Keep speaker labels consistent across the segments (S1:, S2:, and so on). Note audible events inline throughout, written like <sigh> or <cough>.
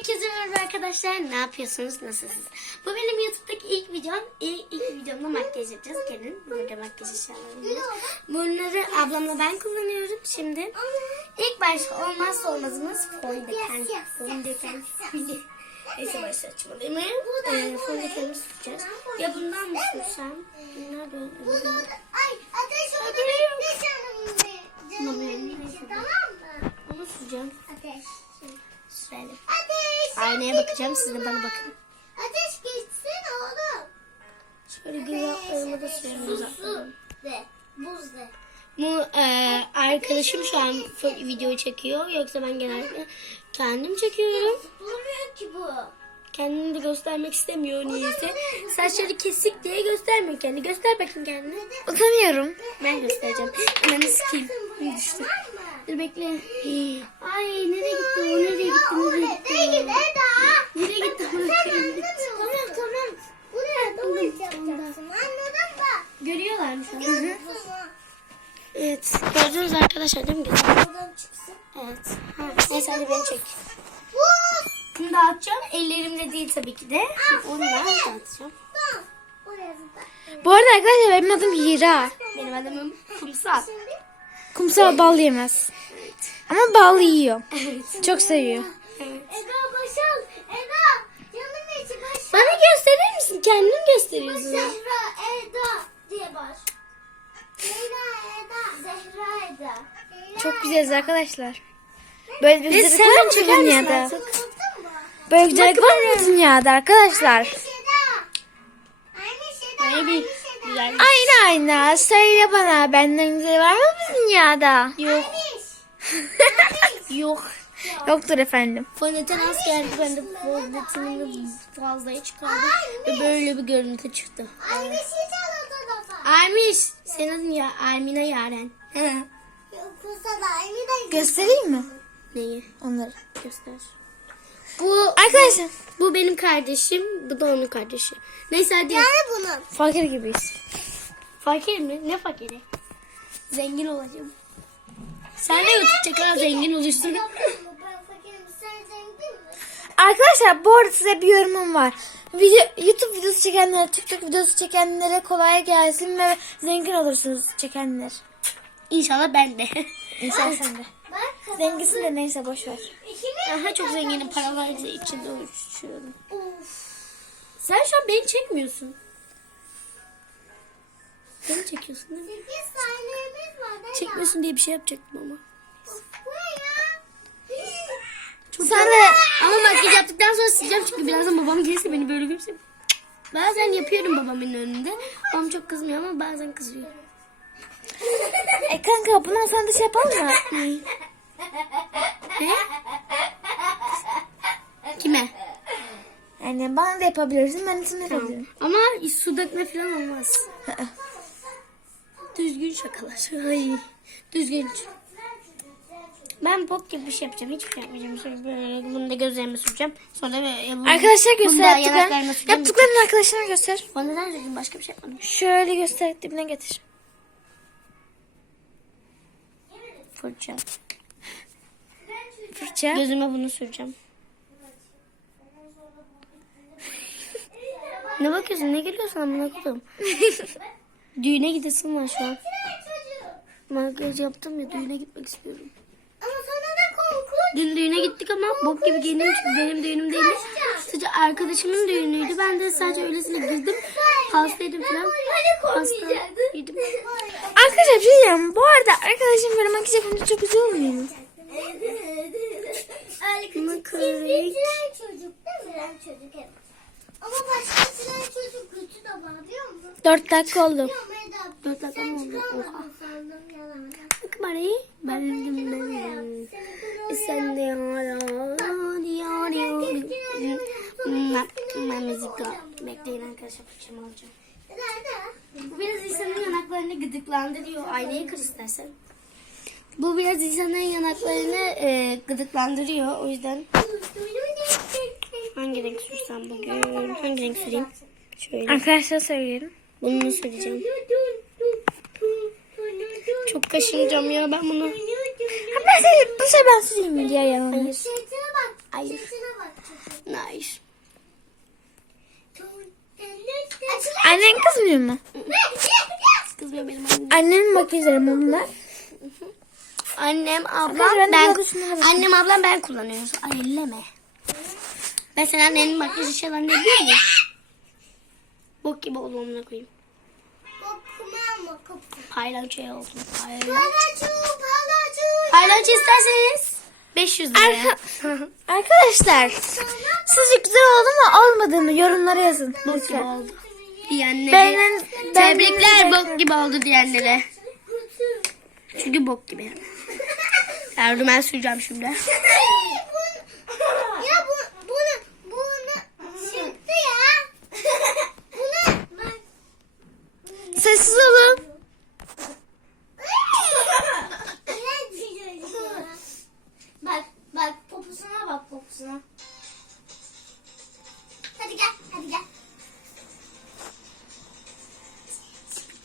S1: Herkese merhaba arkadaşlar. Ne yapıyorsunuz? Nasılsınız? Bu benim YouTube'daki ilk videom. İlk, ilk videomda makyaj yapacağız. Gelin burada makyaj eşyalarım var. Bunları ablamla ben kullanıyorum şimdi. İlk başta olmazsa olmazımız fondöten. Fondöten. Neyse başta açmalıyım. Ee, fondöteni süreceğiz. Ya bundan mı sürsem? Bunlar böyle.
S2: Ay ateş için tamam mı?
S1: Onu süreceğim.
S2: Ateş.
S1: Sürelim.
S2: Ateş.
S1: Aynaya bakacağım. Siz de bana bakın.
S2: Ateş geçsin oğlum.
S1: Şöyle göz altlarıma da altlarıma.
S2: De. Buz de.
S1: Bu e, arkadaşım şu an full video çekiyor. Yoksa ben genellikle kendim çekiyorum.
S2: Durmuyor ki bu.
S1: Kendini de göstermek istemiyor niyeyse. Saçları kesik diye göstermiyor kendini. Göster bakayım kendini.
S3: Utanıyorum.
S1: Ben göstereceğim. Hemen sikeyim. Hı, düştü.
S2: Tamam mı?
S1: Dur bekle. Ay nereye gitti o? Nereye gitti? Nereye gitti?
S2: Nereye git Eda?
S1: Nereye gitti?
S2: Tamam tamam. Buraya doğru yapacaksın anladın mı?
S1: Görüyorlar mı şu an? Evet. Gördünüz arkadaşlar değil mi?
S2: Buradan çıksın.
S1: Evet. Ha, neyse hadi beni çek. Bunu dağıtacağım. Ellerimle değil tabii ki de. Dağıtacağım.
S2: Tamam. Oraya zıpla.
S3: Bu arada arkadaşlar benim adım Hira.
S1: Benim adamım kumsal.
S3: Kumsal bal yemez. Ama bal yiyor.
S1: Evet.
S3: Çok seviyor.
S1: evet.
S2: Eda başal. Eda. Canım içi başal.
S1: Bana gösterir misin? Kendin gösteriyorsun.
S2: Zehra Eda diye baş. Leyla Eda. Zehra Eda.
S3: Çok güzeliz arkadaşlar. Böyle bir güzellik var mı dünyada? Böyle güzellik var mı dünyada arkadaşlar?
S2: Eda.
S1: Güzel.
S3: Aynen aynen. Söyle bana benden güzel var mı bu dünyada?
S1: Yok. <laughs> Yok.
S3: Yoktur efendim.
S1: Fondöten az geldi. Ben de fondötenimi fazlaya çıkardım. Ve böyle bir görüntü çıktı.
S2: Da.
S1: Aymiş. Senin adın ya Aymine Yaren.
S3: Göstereyim mi
S1: Neyi?
S3: onları?
S1: Göster. Bu
S3: Arkadaşlar
S1: bu benim kardeşim. Bu da onun kardeşi. Neyse hadi.
S2: Yani bunun.
S3: fakir gibiyiz.
S1: Fakir mi? Ne fakiri? Zengin olacağım. Sen de YouTube ha zengin oluyorsun.
S2: Ben fakirim sen zengin mi?
S3: Arkadaşlar bu arada size bir yorumum var. Video, YouTube videosu çekenlere, TikTok videosu çekenlere kolay gelsin ve zengin olursunuz çekenler.
S1: İnşallah ben de.
S3: İnsan sen de.
S2: Bak.
S3: Zenginsin de neyse boş ver.
S2: İkimiz
S1: Aha çok zenginim paralar içinde uçuşuyorum.
S2: Uf.
S1: Sen şu an beni çekmiyorsun. Beni çekiyorsun değil mi?
S2: 8 saniyemiz var. Neden?
S1: Çekmiyorsun diye bir şey yapacaktım ama.
S2: Bu ne ya?
S1: Çok Ama makyaj yaptıktan sonra sileceğim çünkü birazdan babam gelirse beni böyle görürse. Bazen yapıyorum babamın önünde. Babam çok kızmıyor ama bazen kızıyor.
S3: e kanka bundan sonra da şey yapalım mı?
S1: Ne? Kime?
S3: Yani bana da yapabilirsin ben de sana yapabilirim.
S1: Ama su dökme falan olmaz. Düzgün şakalar. Ay. Düzgün. Ben pop gibi bir şey yapacağım. Hiçbir şey yapmayacağım. Böyle bunu da gözlerime süreceğim. Sonra böyle
S3: Arkadaşlar göster yaptıklarını. Yaptıklarını arkadaşlarına göster.
S1: Bana neden dedim başka bir şey yapmadım.
S3: Şöyle göster dibine getir.
S1: Fırça.
S3: Fırça.
S1: Gözüme bunu süreceğim. <laughs> ne bakıyorsun? Ne gülüyorsun amına koyayım? <laughs> Düğüne gidesim var şu an. Makyaj yaptım ya düğüne gitmek istiyorum.
S2: Ama sana da korkunç.
S1: Dün düğüne gittik ama bok gibi giyindim çünkü benim düğünüm değildi. Sadece arkadaşımın düğünüydü. Ben de sadece öylesine girdim. Hastaydım falan. Hastaydım.
S3: Arkadaşlar bir şey diyeceğim. Bu arada arkadaşım böyle makyaj yapınca çok güzel olmuyor mu?
S2: Öyle küçük çocuk değil mi? Ben çocuk evet. Ama başkasının çocuk kötü de var biliyor musun?
S3: Dört dakika oldu.
S2: Biliyorum Eda.
S1: Dört dakika
S2: Sen
S1: mı oldu?
S2: çıkamadın sandım yalan.
S1: Bak bari. Ben bildim ben. Sen de müzik Bekleyin arkadaşlar fırçamı alacağım. Biraz insanın yanaklarını gıdıklandırıyor. Aynayı kır istersen. Bu biraz insanın yanaklarını e, gıdıklandırıyor. O yüzden hangi renk sürsem bugün? Hangi renk süreyim? Şöyle.
S3: Arkadaşlar söyleyelim.
S1: Bunu süreceğim. Çok kaşınacağım ya ben bunu.
S3: Ha ben söyleyeyim. Bu sefer ben söyleyeyim mi diğer yalanı?
S1: Hayır. Hayır. Hayır.
S3: Annen kızmıyor mu?
S1: Kızmıyor benim annem.
S3: Annemin makyajları mı bunlar?
S1: Annem, ablam,
S3: ben
S1: annem, ablam ben kullanıyoruz. Ay elleme. Ben sen annenin makyaj şeylerini ne biliyor musun? Bok gibi oldu onunla koyayım. Paylaşıyor oldum. Paylaş.
S2: Palacu, palacu.
S1: Paylaş isterseniz 500 lira.
S3: Arka- <laughs> Arkadaşlar sizce güzel oldu mu olmadı mı yorumlara yazın
S1: Bok gibi
S3: lütfen.
S1: oldu. Diyenlere.
S3: Beğenen-
S1: Tebrikler
S3: beğendiğinizi
S1: bok gibi oldu diyenlere. Çünkü bok gibi yani. Yani ben süreceğim şimdi. <laughs>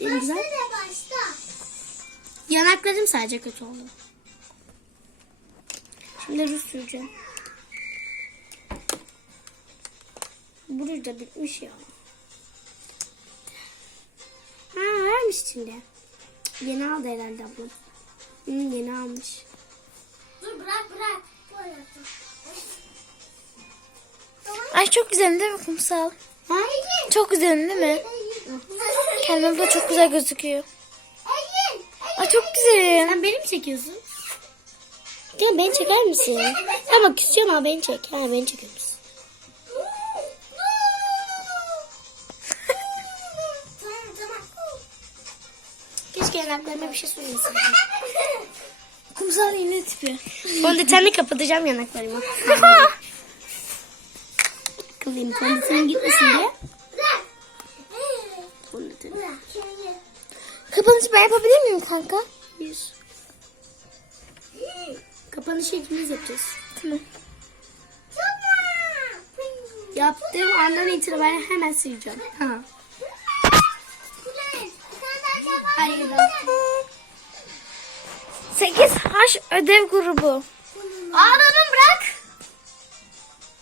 S1: En güzel.
S2: Başla de başla.
S1: Yanaklarım sadece kötü oldu. Şimdi ruj süreceğim. Bu ruj da bitmiş ya. Ha varmış içinde. Yeni aldı herhalde ablam. Hı, yeni almış.
S2: Dur bırak bırak.
S3: Ay çok güzel değil mi kumsal?
S2: Hayır.
S3: Çok güzel değil mi? <laughs> Kendim de çok güzel gözüküyor. Ay çok güzel.
S1: Sen beni mi çekiyorsun? Ya beni çeker misin? Tamam küsüyorum ama beni çek. Ha beni çekiyor musun? Keşke yanaklarıma bir şey söylesin.
S3: Kumsal iğne tipi.
S1: Fondötenle kapatacağım yanaklarımı. Kılayım fondötenin gitmesin diye.
S3: Kapanışı ben yapabilir miyim kanka?
S1: Bir. Kapanışı ikimiz yapacağız.
S3: Tamam.
S1: Yaptığım andan itibaren hemen sileceğim. Ha. Hayır.
S3: 8H ödev grubu.
S1: Ağlamam bırak.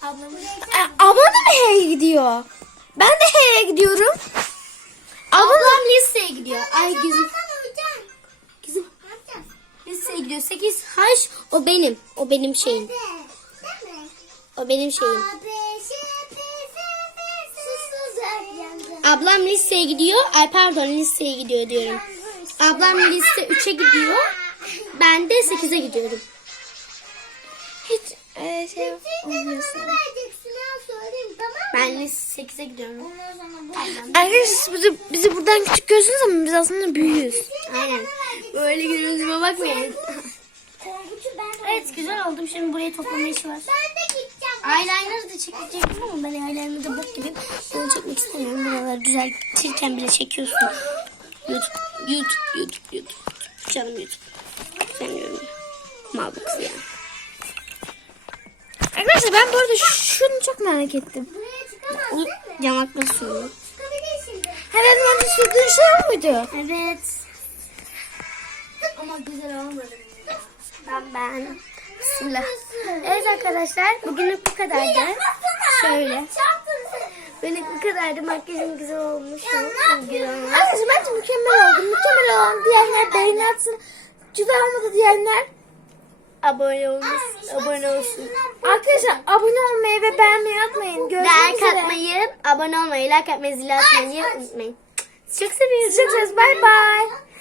S1: Ablamı.
S3: Aa, abla da mı H'ye gidiyor? Ben de H'ye gidiyorum.
S1: Ablam listeye gidiyor. Ay.
S2: Ne yapacağız?
S1: Listeye gidiyor. 8 H o benim. O benim şeyim. O benim şeyim. Ablam listeye gidiyor. Ay pardon listeye gidiyor diyorum. Ablam liste 3'e gidiyor. Ben de 8'e gidiyorum.
S3: Hiç e, şey
S2: de
S3: olmuyorsun.
S2: bana vereceksin ha söyleyeyim tamam mı?
S1: Ben liste 8'e gidiyorum.
S3: Arkadaşlar bizi, bizi buradan küçük görüyorsunuz ama biz aslında büyüğüz.
S1: Aynen. Böyle görüntüme bakmayın. Evet güzel oldum. Şimdi buraya toplama işi var.
S2: Ben de gideceğim.
S1: Eyeliner'ı da çekecektim ama ben eyeliner'ı da bok gibi bunu çekmek istemiyorum. Buraları düzeltirken bile çekiyorsun. YouTube, YouTube, YouTube, YouTube. Canım YouTube. Sevmiyorum. Mal bu kız yani.
S3: Arkadaşlar ben bu arada şunu çok merak ettim.
S2: Buraya çıkamaz
S1: O
S2: değil mi?
S1: yanakları sürüyor.
S2: Çıkabilirsin de.
S3: Hemen önce sürdüğün şey muydu?
S1: Evet. Ama güzel olmadı. Ben ben. Bismillah. Evet arkadaşlar bugünlük bu kadardı. Şöyle. Bugünlük bu kadardı. Makyajım güzel olmuş. mu? Güzel olmuş.
S3: Arkadaşlar bence mükemmel oldu. Mükemmel olan diyenler beğeni atsın. Güzel olmadı diyenler.
S1: Abone olmuş. Abone olsun.
S3: Arkadaşlar abone olmayı ve beğenmeyi unutmayın. Görüşmek
S1: Like
S3: üzere.
S1: atmayı, abone olmayı, like atmayı, zil atmayı unutmayın. Çok seviyorum.
S3: Görüşürüz. Bye bye.